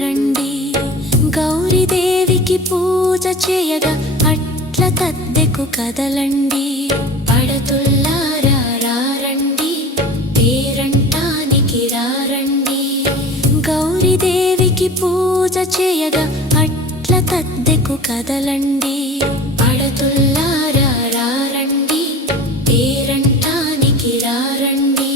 రండి. గౌరీదేవికి పూజ చేయగా అట్ల తద్దెకు కదలండి. పడతుల్లారా రండి, పేరంటానికి రండి. గౌరీదేవికి పూజ చేయగా అట్ల తద్దెకు కదలండి. పడతుల్లారా రండి, పేరంటానికి రండి.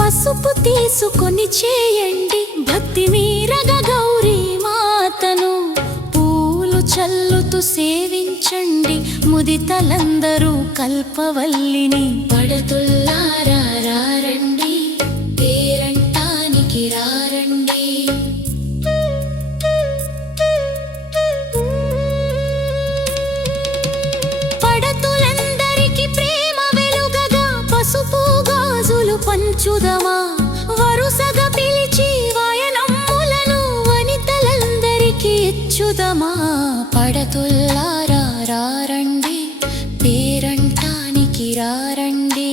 పసుపు తీసుకొని చేయండి భక్తి మీరగా గౌరీ మాతను. పూలు చల్లుతూ సేవించండి ముదితలందరూ కల్పవల్లిని. పడతుల్లారా రండి, పేరంటానికి రండి. పడతులందరికీ ప్రేమ వెలుగగా పసుపు గాజులు పంచుదమా. వరుసగా పిలిచి వాయనమ్ములను వనితలందరికీ ఇచ్చుదమా. పడతుల్లారా రండి, పేరంటానికి రండి.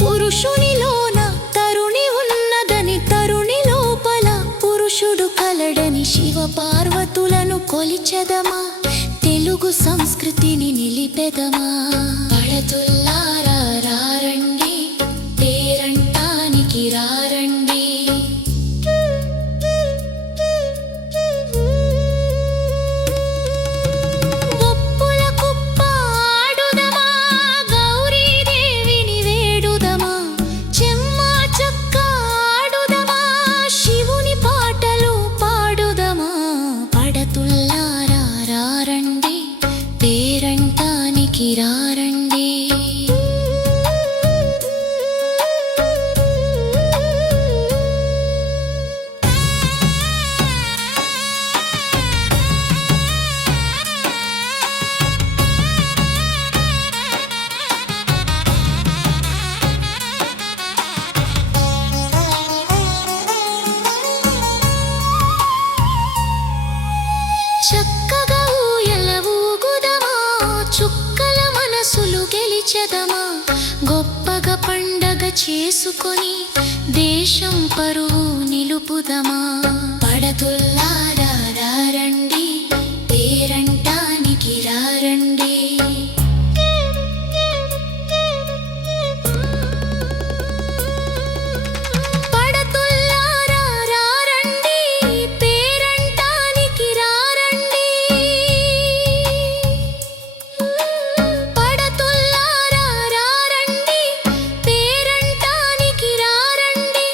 పురుషునిలోన తరుణి ఉన్నదని, తరుణి లోపల పురుషుడు కలడని శివ పార్వతులను కొలిచెదమా. తెలుగు సంస్కృతిని నిలిపెదమా. పడతుల్లారా రండి, పేరంటానికి రండి. ఒప్పుల కుప్ప ఆడుదమా, గౌరీదేవిని వేడుదమా. చెమ్మ చక్క ఆడుదమా, శివుని పాటలు పాడుదమా. పడతుల్లారా రండి, పేరంటానికి రండి. చక్కగా ఊయల ఊగుదమా, చుక్కల మనసులు గెలిచెదమా. గొప్పగా పండగ చేసుకొని దేశం పరువు నిలుపుదమా. పడతుల్లారా రండి, పేరంటానికి రండి. పడతుల్లారా రండి, పేరంటానికి రండి. పడతుల్లారా రండి, పేరంటానికి రండి.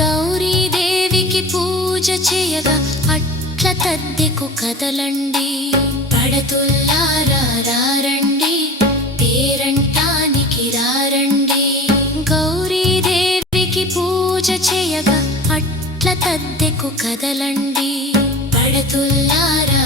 గౌరీదేవికి పూజ చేయగా అట్ల తద్దెకు కదలండి. పడతుల్లారా రండి, పేరంటానికి రండి. గౌరీదేవికి పూజ చేయగా అట్ల తద్దెకు కదలండి. పడతుల్లారా